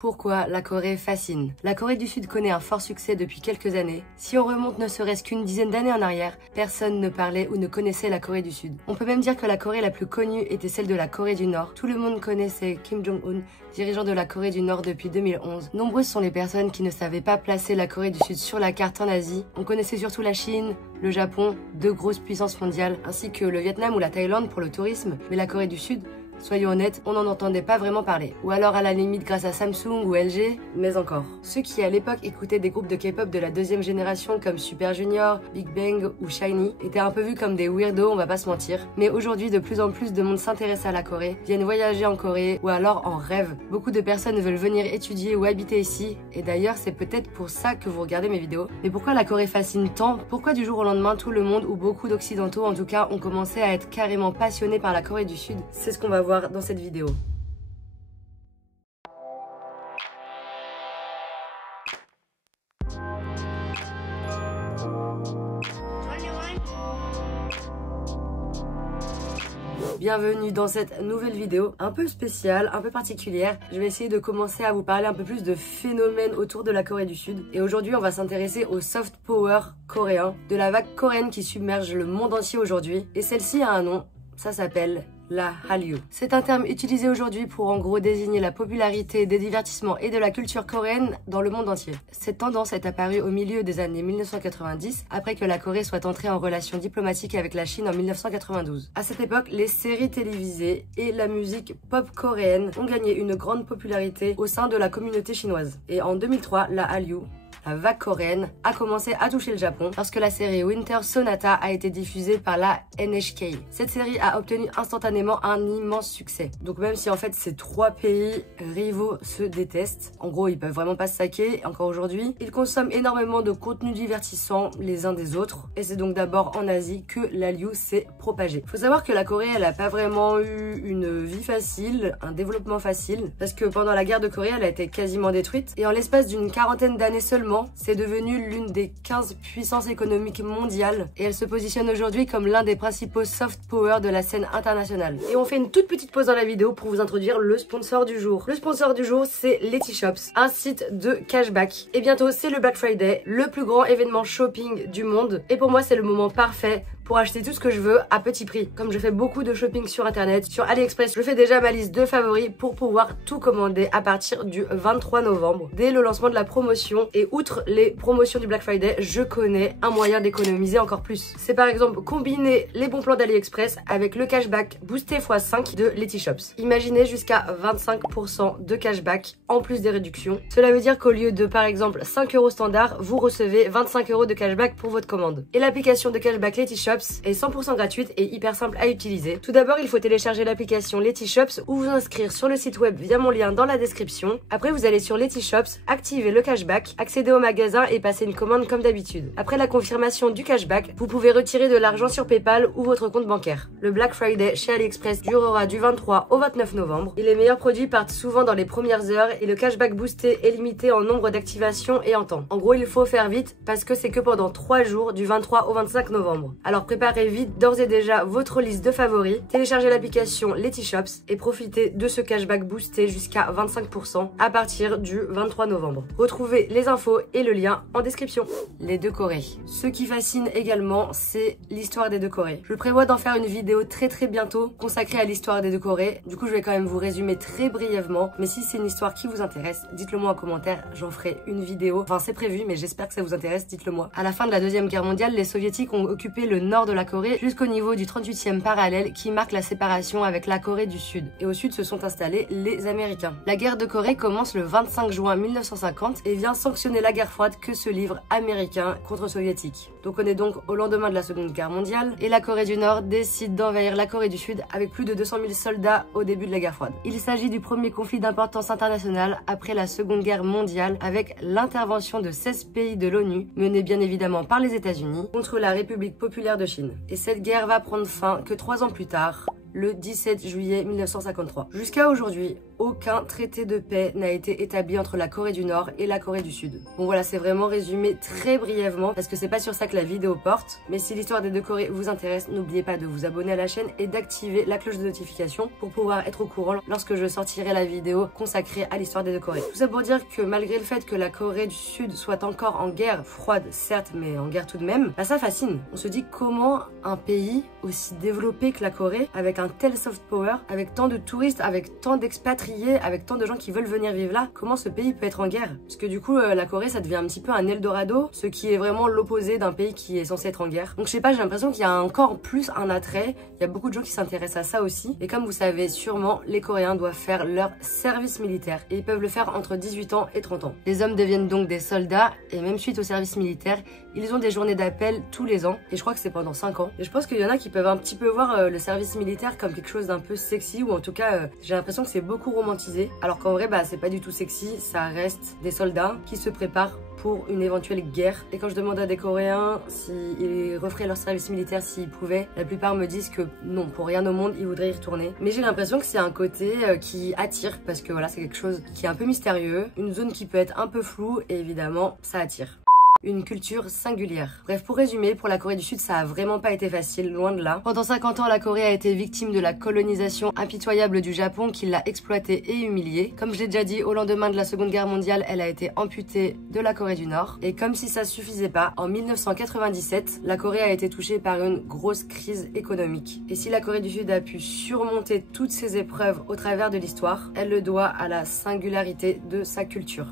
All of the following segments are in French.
Pourquoi la Corée fascine? La Corée du Sud connaît un fort succès depuis quelques années. Si on remonte ne serait-ce qu'une dizaine d'années en arrière, personne ne parlait ou ne connaissait la Corée du Sud. On peut même dire que la Corée la plus connue était celle de la Corée du Nord. Tout le monde connaissait Kim Jong-un, dirigeant de la Corée du Nord depuis 2011. Nombreuses sont les personnes qui ne savaient pas placer la Corée du Sud sur la carte en Asie. On connaissait surtout la Chine, le Japon, deux grosses puissances mondiales, ainsi que le Vietnam ou la Thaïlande pour le tourisme, mais la Corée du Sud, soyons honnêtes, on n'en entendait pas vraiment parler. Ou alors à la limite grâce à Samsung ou LG, mais encore. Ceux qui à l'époque écoutaient des groupes de K-pop de la deuxième génération comme Super Junior, Big Bang ou SHINee étaient un peu vus comme des weirdos, on va pas se mentir. Mais aujourd'hui, de plus en plus de monde s'intéresse à la Corée, viennent voyager en Corée ou alors en rêve. Beaucoup de personnes veulent venir étudier ou habiter ici, et d'ailleurs c'est peut-être pour ça que vous regardez mes vidéos. Mais pourquoi la Corée fascine tant? Pourquoi du jour au lendemain tout le monde ou beaucoup d'occidentaux en tout cas ont commencé à être carrément passionnés par la Corée du Sud? C'est ce qu'on va voir dans cette vidéo. Bienvenue dans cette nouvelle vidéo un peu spéciale, un peu particulière. Je vais essayer de commencer à vous parler un peu plus de phénomènes autour de la Corée du Sud. Et aujourd'hui, on va s'intéresser au soft power coréen, de la vague coréenne qui submerge le monde entier aujourd'hui. Et celle-ci a un nom, ça s'appelle la Hallyu. C'est un terme utilisé aujourd'hui pour en gros désigner la popularité des divertissements et de la culture coréenne dans le monde entier. Cette tendance est apparue au milieu des années 1990, après que la Corée soit entrée en relation diplomatique avec la Chine en 1992. À cette époque, les séries télévisées et la musique pop coréenne ont gagné une grande popularité au sein de la communauté chinoise. Et en 2003, la Hallyu, la vague coréenne, a commencé à toucher le Japon lorsque la série Winter Sonata a été diffusée par la NHK. Cette série a obtenu instantanément un immense succès. Donc même si en fait ces trois pays rivaux se détestent, en gros ils peuvent vraiment pas se saquer encore aujourd'hui, ils consomment énormément de contenu divertissant les uns des autres. Et c'est donc d'abord en Asie que l'Hallyu s'est propagée. Faut savoir que la Corée elle a pas vraiment eu une vie facile, un développement facile, parce que pendant la guerre de Corée elle a été quasiment détruite. Et en l'espace d'une quarantaine d'années seulement, c'est devenu l'une des 15 puissances économiques mondiales et elle se positionne aujourd'hui comme l'un des principaux soft power de la scène internationale. Et on fait une toute petite pause dans la vidéo pour vous introduire le sponsor du jour. Le sponsor du jour, c'est Letyshops, un site de cashback. Et bientôt, c'est le Black Friday, le plus grand événement shopping du monde. Et pour moi, c'est le moment parfait pour acheter tout ce que je veux à petit prix. Comme je fais beaucoup de shopping sur internet, sur AliExpress, je fais déjà ma liste de favoris pour pouvoir tout commander à partir du 23 novembre, dès le lancement de la promotion. Et outre les promotions du Black Friday, je connais un moyen d'économiser encore plus. C'est par exemple combiner les bons plans d'AliExpress avec le cashback boosté x5 de Letyshops. Imaginez jusqu'à 25% de cashback en plus des réductions. Cela veut dire qu'au lieu de par exemple 5 € standard, vous recevez 25 € de cashback pour votre commande. Et l'application de cashback Letyshops est 100% gratuite et hyper simple à utiliser. Tout d'abord, il faut télécharger l'application Letyshops ou vous inscrire sur le site web via mon lien dans la description. Après, vous allez sur Letyshops, activer le cashback, accéder au magasin et passer une commande comme d'habitude. Après la confirmation du cashback, vous pouvez retirer de l'argent sur PayPal ou votre compte bancaire. Le Black Friday chez AliExpress durera du 23 au 29 novembre et les meilleurs produits partent souvent dans les premières heures et le cashback boosté est limité en nombre d'activations et en temps. En gros, il faut faire vite parce que c'est que pendant 3 jours du 23 au 25 novembre. Alors préparez vite d'ores et déjà votre liste de favoris, téléchargez l'application Letyshops et profitez de ce cashback boosté jusqu'à 25% à partir du 23 novembre. Retrouvez les infos et le lien en description. Les deux Corées. Ce qui fascine également, c'est l'histoire des deux Corées. Je prévois d'en faire une vidéo très bientôt consacrée à l'histoire des deux Corées. Du coup, je vais quand même vous résumer très brièvement. Mais si c'est une histoire qui vous intéresse, dites-le moi en commentaire. J'en ferai une vidéo. Enfin, c'est prévu, mais j'espère que ça vous intéresse. Dites-le moi. À la fin de la Deuxième Guerre mondiale, les Soviétiques ont occupé le nord de la Corée jusqu'au niveau du 38e parallèle qui marque la séparation avec la Corée du Sud. Et au sud se sont installés les Américains. La guerre de Corée commence le 25 juin 1950 et vient sanctionner la guerre froide que se livrent Américains contre Soviétiques. Donc on est donc au lendemain de la Seconde Guerre mondiale et la Corée du Nord décide d'envahir la Corée du Sud avec plus de 200 000 soldats au début de la guerre froide. Il s'agit du premier conflit d'importance internationale après la Seconde Guerre mondiale avec l'intervention de 16 pays de l'ONU, menée bien évidemment par les États-Unis, contre la République populaire de Chine. Et cette guerre va prendre fin que 3 ans plus tard, le 17 juillet 1953. Jusqu'à aujourd'hui, aucun traité de paix n'a été établi entre la Corée du Nord et la Corée du Sud. Bon voilà, c'est vraiment résumé très brièvement parce que c'est pas sur ça que la vidéo porte. Mais si l'histoire des deux Corées vous intéresse, n'oubliez pas de vous abonner à la chaîne et d'activer la cloche de notification pour pouvoir être au courant lorsque je sortirai la vidéo consacrée à l'histoire des deux Corées. Tout ça pour dire que malgré le fait que la Corée du Sud soit encore en guerre, froide certes, mais en guerre tout de même, bah ça fascine. On se dit comment un pays aussi développé que la Corée, avec un tel soft power, avec tant de touristes, avec tant d'expatriés, avec tant de gens qui veulent venir vivre là, comment ce pays peut être en guerre? Parce que du coup, la Corée, ça devient un petit peu un Eldorado, ce qui est vraiment l'opposé d'un pays qui est censé être en guerre. Donc je sais pas, j'ai l'impression qu'il y a encore plus un attrait, il y a beaucoup de gens qui s'intéressent à ça aussi. Et comme vous savez sûrement, les Coréens doivent faire leur service militaire et ils peuvent le faire entre 18 ans et 30 ans. Les hommes deviennent donc des soldats et même suite au service militaire, ils ont des journées d'appel tous les ans et je crois que c'est pendant 5 ans. Et je pense qu'il y en a qui peuvent un petit peu voir le service militaire comme quelque chose d'un peu sexy ou en tout cas j'ai l'impression que c'est beaucoup romantisé alors qu'en vrai bah c'est pas du tout sexy, ça reste des soldats qui se préparent pour une éventuelle guerre. Et quand je demande à des Coréens s'ils referaient leur service militaire s'ils pouvaient, la plupart me disent que non, pour rien au monde, ils voudraient y retourner. Mais j'ai l'impression que c'est un côté qui attire parce que voilà, c'est quelque chose qui est un peu mystérieux, une zone qui peut être un peu floue et évidemment, ça attire. Une culture singulière. Bref, pour résumer, pour la Corée du Sud, ça a vraiment pas été facile, loin de là. Pendant 50 ans, la Corée a été victime de la colonisation impitoyable du Japon qui l'a exploitée et humiliée. Comme je l'ai déjà dit, au lendemain de la Seconde Guerre mondiale, elle a été amputée de la Corée du Nord. Et comme si ça suffisait pas, en 1997, la Corée a été touchée par une grosse crise économique. Et si la Corée du Sud a pu surmonter toutes ces épreuves au travers de l'histoire, elle le doit à la singularité de sa culture.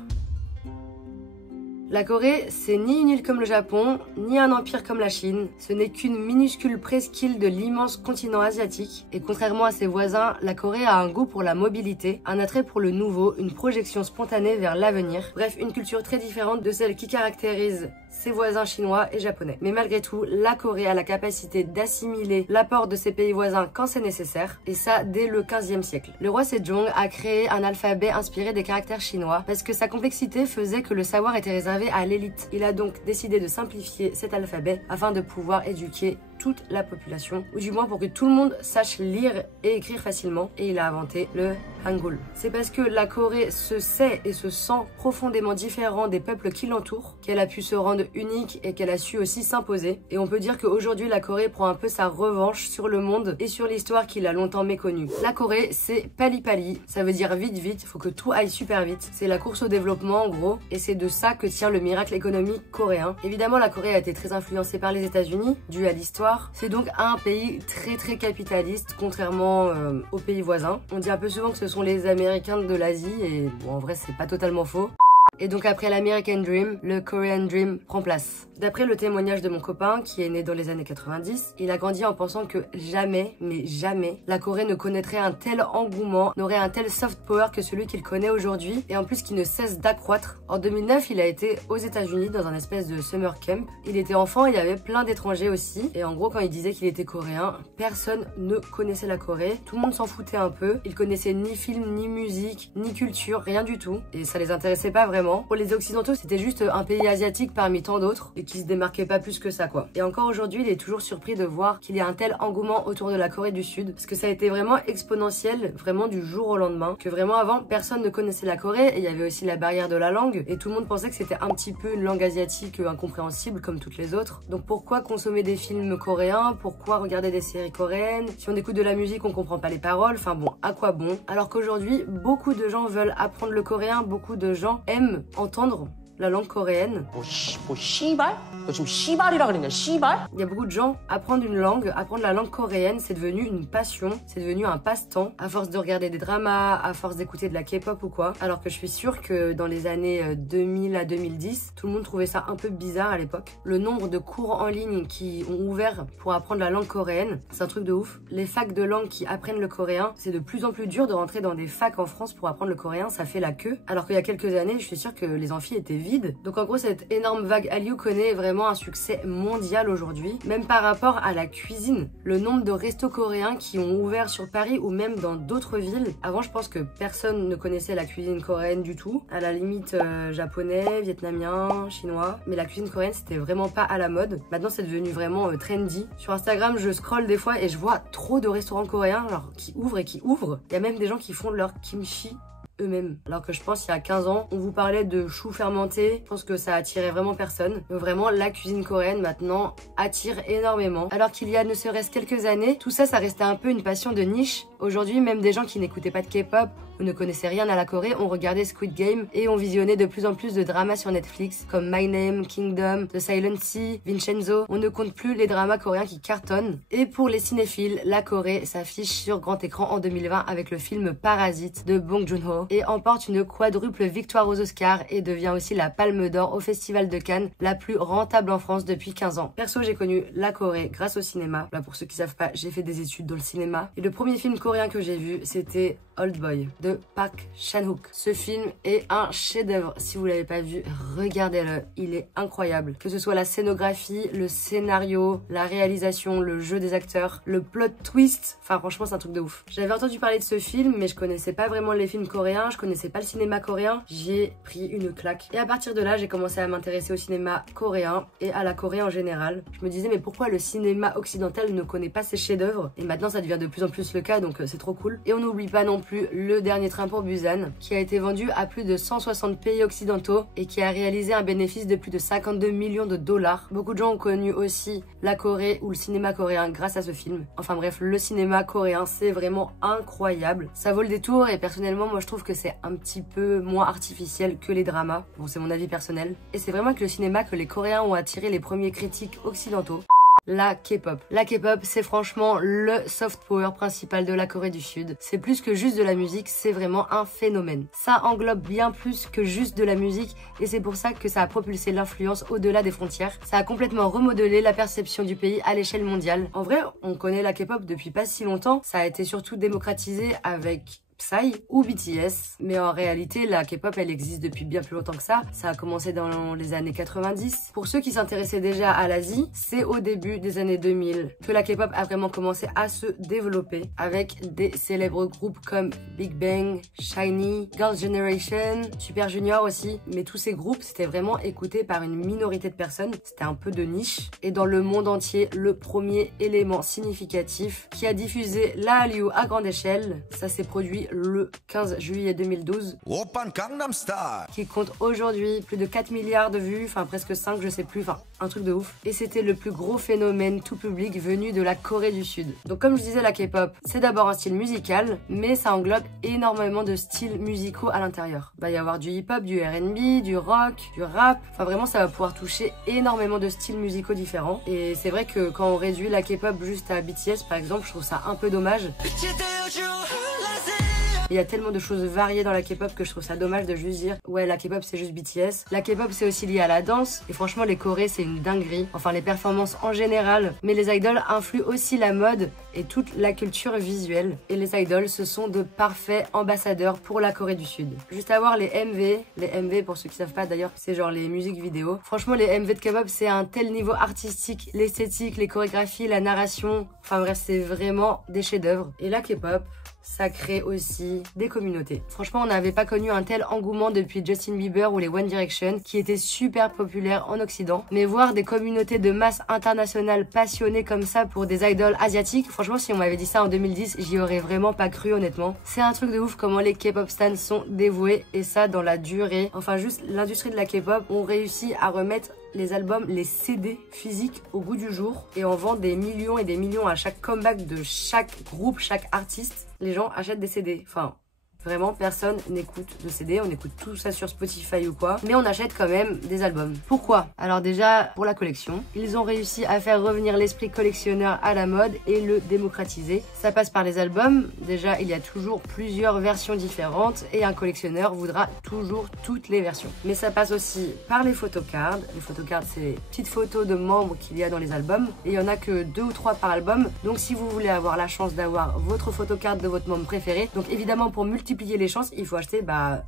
La Corée, c'est ni une île comme le Japon, ni un empire comme la Chine. Ce n'est qu'une minuscule presqu'île de l'immense continent asiatique. Et contrairement à ses voisins, la Corée a un goût pour la mobilité, un attrait pour le nouveau, une projection spontanée vers l'avenir. Bref, une culture très différente de celle qui caractérise ses voisins chinois et japonais. Mais malgré tout, la Corée a la capacité d'assimiler l'apport de ses pays voisins quand c'est nécessaire, et ça dès le 15e siècle. Le roi Sejong a créé un alphabet inspiré des caractères chinois parce que sa complexité faisait que le savoir était réservé à l'élite. Il a donc décidé de simplifier cet alphabet afin de pouvoir éduquer toute la population, ou du moins pour que tout le monde sache lire et écrire facilement, et il a inventé le Hangul. C'est parce que la Corée se sait et se sent profondément différent des peuples qui l'entourent qu'elle a pu se rendre unique et qu'elle a su aussi s'imposer. Et on peut dire qu'aujourd'hui la Corée prend un peu sa revanche sur le monde et sur l'histoire qu'il a longtemps méconnue. La Corée, c'est pali pali, ça veut dire vite vite, faut que tout aille super vite. C'est la course au développement en gros, et c'est de ça que tient le miracle économique coréen. Évidemment, la Corée a été très influencée par les États-Unis, dû à l'histoire. C'est donc un pays très capitaliste, contrairement aux pays voisins. On dit un peu souvent que ce sont les Américains de l'Asie, et bon, en vrai c'est pas totalement faux. Et donc après l'American Dream, le Korean Dream prend place. D'après le témoignage de mon copain, qui est né dans les années 90, il a grandi en pensant que jamais, mais jamais, la Corée ne connaîtrait un tel engouement, n'aurait un tel soft power que celui qu'il connaît aujourd'hui, et en plus qui ne cesse d'accroître. En 2009, il a été aux États-Unis dans un espèce de summer camp. Il était enfant, il y avait plein d'étrangers aussi, et en gros quand il disait qu'il était coréen, personne ne connaissait la Corée, tout le monde s'en foutait un peu, ils connaissaient ni film, ni musique, ni culture, rien du tout, et ça les intéressait pas vraiment. Pour les Occidentaux, c'était juste un pays asiatique parmi tant d'autres et qui se démarquait pas plus que ça quoi. Et encore aujourd'hui, il est toujours surpris de voir qu'il y a un tel engouement autour de la Corée du Sud parce que ça a été vraiment exponentiel, vraiment du jour au lendemain, que vraiment avant personne ne connaissait la Corée et il y avait aussi la barrière de la langue et tout le monde pensait que c'était un petit peu une langue asiatique incompréhensible comme toutes les autres. Donc pourquoi consommer des films coréens? Pourquoi regarder des séries coréennes? Si on écoute de la musique, on comprend pas les paroles, enfin bon, à quoi bon? Alors qu'aujourd'hui, beaucoup de gens veulent apprendre le coréen, beaucoup de gens aiment entendre la langue coréenne. Il y a beaucoup de gens, apprendre une langue, apprendre la langue coréenne, c'est devenu une passion, c'est devenu un passe-temps, à force de regarder des dramas, à force d'écouter de la K-pop ou quoi. Alors que je suis sûre que dans les années 2000 à 2010, tout le monde trouvait ça un peu bizarre à l'époque. Le nombre de cours en ligne qui ont ouvert pour apprendre la langue coréenne, c'est un truc de ouf. Les facs de langue qui apprennent le coréen, c'est de plus en plus dur de rentrer dans des facs en France pour apprendre le coréen, ça fait la queue. Alors qu'il y a quelques années, je suis sûre que les amphis étaient vide. Donc en gros, cette énorme vague Hallyu connaît vraiment un succès mondial aujourd'hui, même par rapport à la cuisine. Le nombre de restos coréens qui ont ouvert sur Paris ou même dans d'autres villes. Avant, je pense que personne ne connaissait la cuisine coréenne du tout. À la limite, japonais, vietnamien, chinois. Mais la cuisine coréenne, c'était vraiment pas à la mode. Maintenant, c'est devenu vraiment trendy. Sur Instagram, je scrolle des fois et je vois trop de restaurants coréens genre, qui ouvrent et qui ouvrent. Il y a même des gens qui font leur kimchi eux-mêmes. Alors que je pense il y a 15 ans, on vous parlait de choux fermentés. Je pense que ça attirait vraiment personne. Donc vraiment, la cuisine coréenne maintenant attire énormément. Alors qu'il y a ne serait-ce quelques années, tout ça, ça restait un peu une passion de niche. Aujourd'hui, même des gens qui n'écoutaient pas de K-pop ou ne connaissaient rien à la Corée ont regardé Squid Game et ont visionné de plus en plus de dramas sur Netflix comme My Name, Kingdom, The Silent Sea, Vincenzo. On ne compte plus les dramas coréens qui cartonnent. Et pour les cinéphiles, la Corée s'affiche sur grand écran en 2020 avec le film Parasite de Bong Joon-ho et emporte une quadruple victoire aux Oscars et devient aussi la Palme d'Or au Festival de Cannes, la plus rentable en France depuis 15 ans. Perso, j'ai connu la Corée grâce au cinéma. Là, pour ceux qui savent pas, j'ai fait des études dans le cinéma. Et le premier film coréen que j'ai vu, c'était Old Boy de Park Chan-wook. Ce film est un chef-d'œuvre. Si vous l'avez pas vu, regardez-le. Il est incroyable. Que ce soit la scénographie, le scénario, la réalisation, le jeu des acteurs, le plot twist. Enfin, franchement, c'est un truc de ouf. J'avais entendu parler de ce film, mais je connaissais pas vraiment les films coréens. Je connaissais pas le cinéma coréen. J'ai pris une claque. Et à partir de là, j'ai commencé à m'intéresser au cinéma coréen et à la Corée en général. Je me disais, mais pourquoi le cinéma occidental ne connaît pas ces chefs-d'œuvre? Et maintenant, ça devient de plus en plus le cas, donc c'est trop cool. Et on n'oublie pas non plus Le Dernier Train pour Busan, qui a été vendu à plus de 160 pays occidentaux et qui a réalisé un bénéfice de plus de 52 millions de dollars. Beaucoup de gens ont connu aussi la Corée ou le cinéma coréen grâce à ce film. Enfin bref, le cinéma coréen, c'est vraiment incroyable. Ça vaut le détour et personnellement, moi je trouve que c'est un petit peu moins artificiel que les dramas. Bon, c'est mon avis personnel. Et c'est vraiment que le cinéma que les Coréens ont attiré les premiers critiques occidentaux. La K-pop. La K-pop, c'est franchement le soft power principal de la Corée du Sud. C'est plus que juste de la musique, c'est vraiment un phénomène. Ça englobe bien plus que juste de la musique et c'est pour ça que ça a propulsé l'influence au-delà des frontières. Ça a complètement remodelé la perception du pays à l'échelle mondiale. En vrai, on connaît la K-pop depuis pas si longtemps. Ça a été surtout démocratisé avec Psy ou BTS, mais en réalité la K-pop elle existe depuis bien plus longtemps que ça. Ça a commencé dans les années 90. Pour ceux qui s'intéressaient déjà à l'Asie, c'est au début des années 2000 que la K-pop a vraiment commencé à se développer avec des célèbres groupes comme Big Bang, SHINee, Girls' Generation, Super Junior aussi. Mais tous ces groupes c'était vraiment écouté par une minorité de personnes, c'était un peu de niche. Et dans le monde entier, le premier élément significatif qui a diffusé la Hallyu à grande échelle, ça s'est produit le 15 juillet 2012, qui compte aujourd'hui plus de 4 milliards de vues, enfin presque 5, je sais plus, enfin un truc de ouf. Et c'était le plus gros phénomène tout public venu de la Corée du Sud. Donc comme je disais, la K-pop, c'est d'abord un style musical, mais ça englobe énormément de styles musicaux à l'intérieur. Il va y avoir du hip-hop, du R&B, du rock, du rap, enfin vraiment ça va pouvoir toucher énormément de styles musicaux différents. Et c'est vrai que quand on réduit la K-pop juste à BTS par exemple, je trouve ça un peu dommage. Il y a tellement de choses variées dans la K-pop que je trouve ça dommage de juste dire ouais la K-pop c'est juste BTS. La K-pop c'est aussi lié à la danse et franchement les Corées c'est une dinguerie. Enfin les performances en général. Mais les idols influent aussi la mode et toute la culture visuelle. Et les idols ce sont de parfaits ambassadeurs pour la Corée du Sud. Juste à voir les MV. Les MV pour ceux qui savent pas d'ailleurs c'est genre les musiques vidéo. Franchement les MV de K-pop c'est un tel niveau artistique. L'esthétique, les chorégraphies, la narration. Enfin bref c'est vraiment des chefs-d'œuvre. Et la K-pop ça crée aussi des communautés. Franchement, on n'avait pas connu un tel engouement depuis Justin Bieber ou les One Direction, qui étaient super populaires en Occident. Mais voir des communautés de masse internationales passionnées comme ça pour des idoles asiatiques, franchement, si on m'avait dit ça en 2010, j'y aurais vraiment pas cru honnêtement. C'est un truc de ouf comment les K-pop stans sont dévoués et ça dans la durée. Enfin, juste l'industrie de la K-pop ont réussi à remettre les albums, les CD physiques au goût du jour et on vend des millions et des millions à chaque comeback de chaque groupe, chaque artiste. Les gens achètent des CD. Enfin, vraiment, personne n'écoute de CD, on écoute tout ça sur Spotify ou quoi, mais on achète quand même des albums. Pourquoi? Alors déjà, pour la collection, ils ont réussi à faire revenir l'esprit collectionneur à la mode et le démocratiser. Ça passe par les albums, déjà il y a toujours plusieurs versions différentes et un collectionneur voudra toujours toutes les versions. Mais ça passe aussi par les photocards. Les photocards, c'est les petites photos de membres qu'il y a dans les albums et il y en a que 2 ou 3 par album. Donc si vous voulez avoir la chance d'avoir votre photocard de votre membre préféré, donc évidemment pour multiplier multiplier les chances, il faut acheter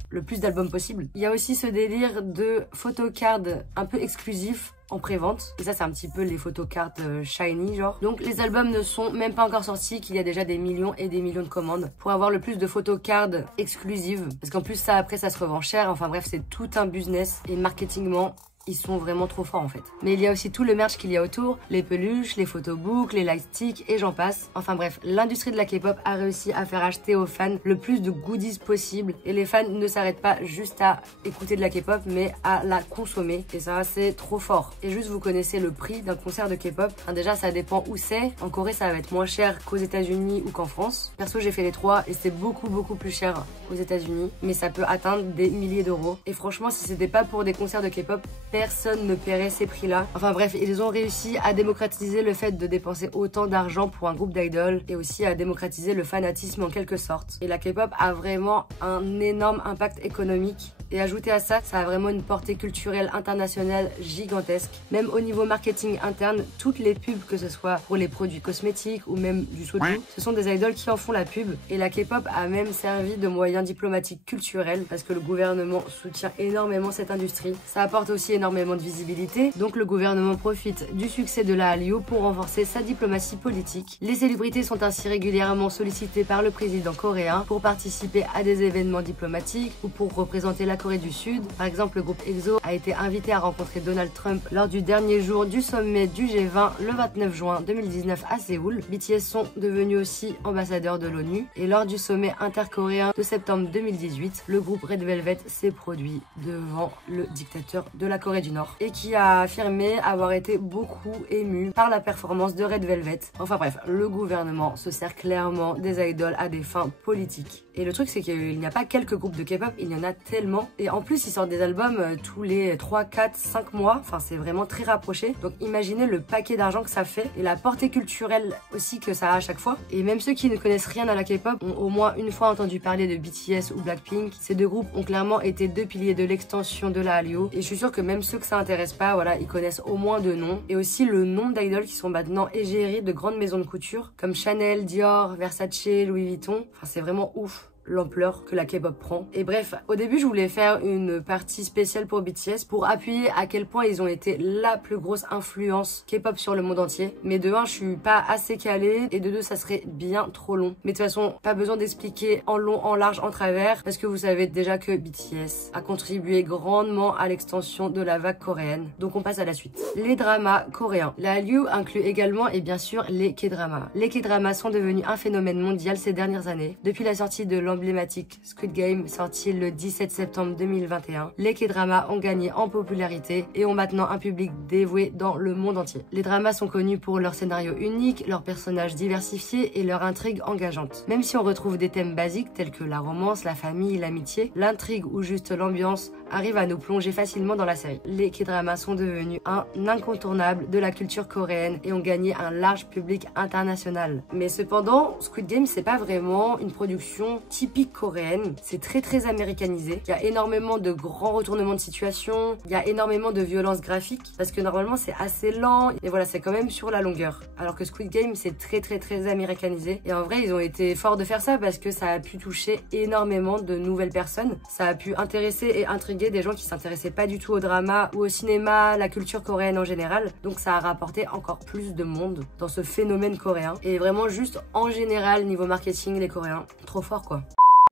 le plus d'albums possible. Il y a aussi ce délire de photocards un peu exclusifs en pré-vente. Et ça, c'est un petit peu les photocards shiny, genre. Donc, les albums ne sont même pas encore sortis, qu'il y a déjà des millions et des millions de commandes pour avoir le plus de photocards exclusives. Parce qu'en plus, ça, après, ça se revend cher. Enfin bref, c'est tout un business. Et marketingement, ils sont vraiment trop forts en fait. Mais il y a aussi tout le merch qu'il y a autour, les peluches, les photobooks, les lightsticks et j'en passe. Enfin bref, l'industrie de la K-pop a réussi à faire acheter aux fans le plus de goodies possible et les fans ne s'arrêtent pas juste à écouter de la K-pop mais à la consommer et ça c'est trop fort. Et juste vous connaissez le prix d'un concert de K-pop. Enfin, déjà ça dépend où c'est. En Corée ça va être moins cher qu'aux États-Unis ou qu'en France. Perso j'ai fait les trois et c'est beaucoup plus cher aux États-Unis mais ça peut atteindre des milliers d'euros. Et franchement si c'était pas pour des concerts de K-pop, personne ne paierait ces prix-là. Enfin bref, ils ont réussi à démocratiser le fait de dépenser autant d'argent pour un groupe d'idoles et aussi à démocratiser le fanatisme en quelque sorte. Et la K-pop a vraiment un énorme impact économique. Et ajouté à ça, ça a vraiment une portée culturelle internationale gigantesque. Même au niveau marketing interne, toutes les pubs, que ce soit pour les produits cosmétiques ou même du soju, ce sont des idoles qui en font la pub. Et la K-pop a même servi de moyen diplomatique culturel parce que le gouvernement soutient énormément cette industrie. Ça apporte aussi énormément de visibilité, donc le gouvernement profite du succès de la Hallyu pour renforcer sa diplomatie politique. Les célébrités sont ainsi régulièrement sollicitées par le président coréen pour participer à des événements diplomatiques ou pour représenter la Corée du Sud. Par exemple, le groupe EXO a été invité à rencontrer Donald Trump lors du dernier jour du sommet du G20 le 29 juin 2019 à Séoul. BTS sont devenus aussi ambassadeurs de l'ONU et lors du sommet intercoréen de septembre 2018, le groupe Red Velvet s'est produit devant le dictateur de la Corée du Nord et qui a affirmé avoir été beaucoup ému par la performance de Red Velvet. Enfin bref, le gouvernement se sert clairement des idoles à des fins politiques. Et le truc c'est qu'il n'y a pas quelques groupes de K-pop, il y en a tellement. Et en plus ils sortent des albums tous les 3, 4, 5 mois. Enfin c'est vraiment très rapproché. Donc imaginez le paquet d'argent que ça fait et la portée culturelle aussi que ça a à chaque fois. Et même ceux qui ne connaissent rien à la K-pop ont au moins une fois entendu parler de BTS ou Blackpink. Ces deux groupes ont clairement été deux piliers de l'extension de la Hallyu. Et je suis sûre que même ceux que ça intéresse pas, voilà, ils connaissent au moins de noms. Et aussi le nombre d'idoles qui sont maintenant égéries de grandes maisons de couture comme Chanel, Dior, Versace, Louis Vuitton. Enfin c'est vraiment ouf l'ampleur que la K-pop prend. Et bref, au début je voulais faire une partie spéciale pour BTS pour appuyer à quel point ils ont été la plus grosse influence K-pop sur le monde entier. Mais de un, je suis pas assez calée et de deux, ça serait bien trop long. Mais de toute façon, pas besoin d'expliquer en long, en large, en travers parce que vous savez déjà que BTS a contribué grandement à l'extension de la vague coréenne. Donc on passe à la suite. Les dramas coréens. La Hallyu inclut également et bien sûr les K-dramas. Les K-dramas sont devenus un phénomène mondial ces dernières années. Depuis la sortie de emblématique Squid Game sorti le 17 septembre 2021, les K-dramas ont gagné en popularité et ont maintenant un public dévoué dans le monde entier. Les dramas sont connus pour leurs scénarios uniques, leurs personnages diversifiés et leur intrigue engageante. Même si on retrouve des thèmes basiques tels que la romance, la famille, l'amitié, l'intrigue ou juste l'ambiance arrive à nous plonger facilement dans la série. Les K-dramas sont devenus un incontournable de la culture coréenne et ont gagné un large public international. Mais cependant, Squid Game c'est pas vraiment une production typique coréenne, c'est très américanisé. Il y a énormément de grands retournements de situation, il y a énormément de violence graphique parce que normalement c'est assez lent et voilà, c'est quand même sur la longueur. Alors que Squid Game c'est très américanisé et en vrai ils ont été forts de faire ça parce que ça a pu toucher énormément de nouvelles personnes. Ça a pu intéresser et intriguer des gens qui s'intéressaient pas du tout au drama ou au cinéma, la culture coréenne en général. Donc ça a rapporté encore plus de monde dans ce phénomène coréen et vraiment juste en général niveau marketing les Coréens trop forts quoi.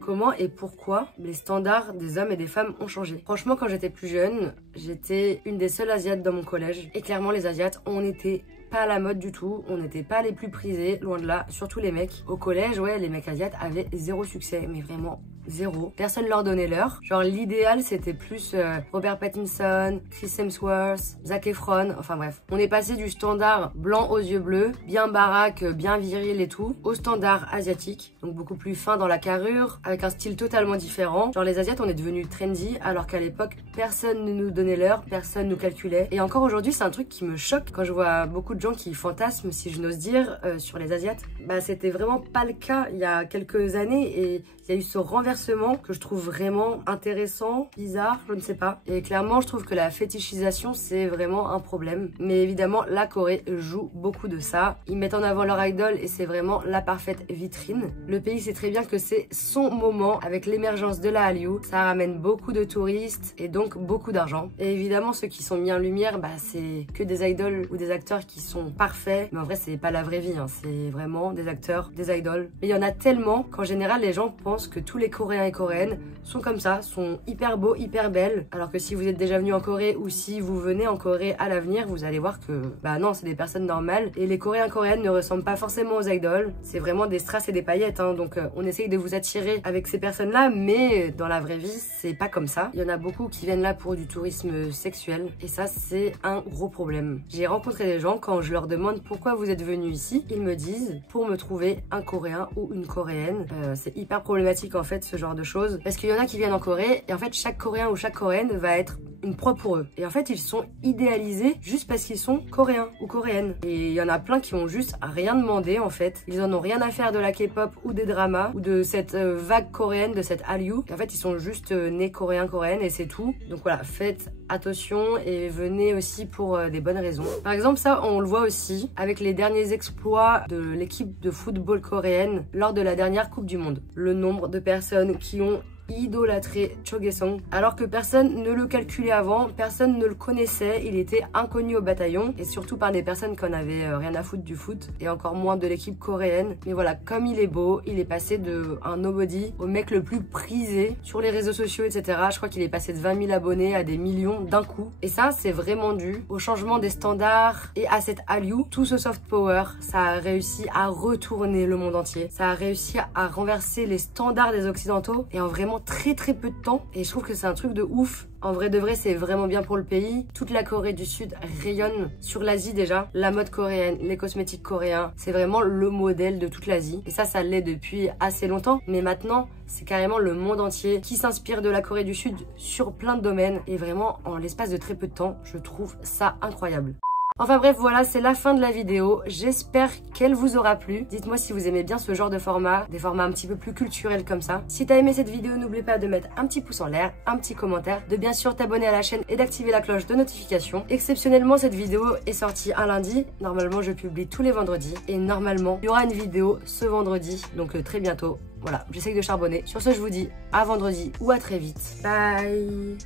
Comment et pourquoi les standards des hommes et des femmes ont changé. Franchement, quand j'étais plus jeune, j'étais une des seules asiates dans mon collège. Et clairement, les asiates, on n'était pas à la mode du tout. On n'était pas les plus prisés, loin de là. Surtout les mecs. Au collège, ouais, les mecs asiates avaient zéro succès. Mais vraiment, zéro. Personne leur donnait l'heure. Genre, l'idéal, c'était plus Robert Pattinson, Chris Hemsworth, Zac Efron. Enfin bref. On est passé du standard blanc aux yeux bleus, bien baraque, bien viril et tout, au standard asiatique. Donc beaucoup plus fin dans la carrure, avec un style totalement différent. Genre, les asiates, on est devenus trendy, alors qu'à l'époque, personne ne nous donnait l'heure, personne nous calculait. Et encore aujourd'hui, c'est un truc qui me choque quand je vois beaucoup de gens qui fantasment, si je n'ose dire, sur les asiates. Bah, c'était vraiment pas le cas il y a quelques années et Il y a eu ce renversement que je trouve vraiment intéressant, bizarre, je ne sais pas. Et clairement, je trouve que la fétichisation, c'est vraiment un problème. Mais évidemment, la Corée joue beaucoup de ça. Ils mettent en avant leur idol et c'est vraiment la parfaite vitrine. Le pays sait très bien que c'est son moment avec l'émergence de la Hallyu. Ça ramène beaucoup de touristes et donc beaucoup d'argent. Et évidemment, ceux qui sont mis en lumière, c'est que des idols ou des acteurs qui sont parfaits. Mais en vrai, c'est pas la vraie vie, hein. C'est vraiment des acteurs, des idols. Mais il y en a tellement qu'en général, les gens pensent que tous les Coréens et Coréennes sont comme ça, sont hyper beaux, hyper belles. Alors que si vous êtes déjà venu en Corée ou si vous venez en Corée à l'avenir, vous allez voir que non, c'est des personnes normales. Et les Coréens et Coréennes ne ressemblent pas forcément aux idols. C'est vraiment des strass et des paillettes, hein. Donc on essaye de vous attirer avec ces personnes-là, mais dans la vraie vie, c'est pas comme ça. Il y en a beaucoup qui viennent là pour du tourisme sexuel et ça, c'est un gros problème. J'ai rencontré des gens, quand je leur demande pourquoi vous êtes venus ici, ils me disent pour me trouver un Coréen ou une Coréenne. C'est hyper problématique en fait, ce genre de choses, parce qu'il y en a qui viennent en Corée et en fait chaque Coréen ou chaque Coréenne va être une proie pour eux. Et en fait, ils sont idéalisés juste parce qu'ils sont coréens ou coréennes. Et il y en a plein qui ont juste rien demandé en fait. Ils en ont rien à faire de la K-pop ou des dramas ou de cette vague coréenne, de cette Hallyu. Et en fait, ils sont juste nés coréens, coréennes et c'est tout. Donc voilà, faites attention et venez aussi pour des bonnes raisons. Par exemple, ça, on le voit aussi avec les derniers exploits de l'équipe de football coréenne lors de la dernière Coupe du Monde. Le nombre de personnes qui ont idolâtré Cho Gae-sung alors que personne ne le calculait avant, personne ne le connaissait, il était inconnu au bataillon et surtout par des personnes qui en avaient rien à foutre du foot et encore moins de l'équipe coréenne. Mais voilà, comme il est beau, il est passé de un nobody au mec le plus prisé sur les réseaux sociaux, etc. Je crois qu'il est passé de 20 000 abonnés à des millions d'un coup. Et ça, c'est vraiment dû au changement des standards et à cette Hallyu. Tout ce soft power, ça a réussi à retourner le monde entier. Ça a réussi à renverser les standards des occidentaux et en vraiment très peu de temps. Et je trouve que c'est un truc de ouf. En vrai de vrai, c'est vraiment bien pour le pays. Toute la Corée du Sud rayonne sur l'Asie déjà. La mode coréenne, les cosmétiques coréens, c'est vraiment le modèle de toute l'Asie. Et ça l'est depuis assez longtemps. Mais maintenant, c'est carrément le monde entier qui s'inspire de la Corée du Sud sur plein de domaines. Et vraiment, en l'espace de très peu de temps, je trouve ça incroyable. Enfin bref, voilà, c'est la fin de la vidéo. J'espère qu'elle vous aura plu. Dites-moi si vous aimez bien ce genre de format, des formats un petit peu plus culturels comme ça. Si t'as aimé cette vidéo, n'oublie pas de mettre un petit pouce en l'air, un petit commentaire, de bien sûr t'abonner à la chaîne et d'activer la cloche de notification. Exceptionnellement, cette vidéo est sortie un lundi. Normalement, je publie tous les vendredis. Et normalement, il y aura une vidéo ce vendredi, donc très bientôt. Voilà, j'essaye de charbonner. Sur ce, je vous dis à vendredi ou à très vite. Bye!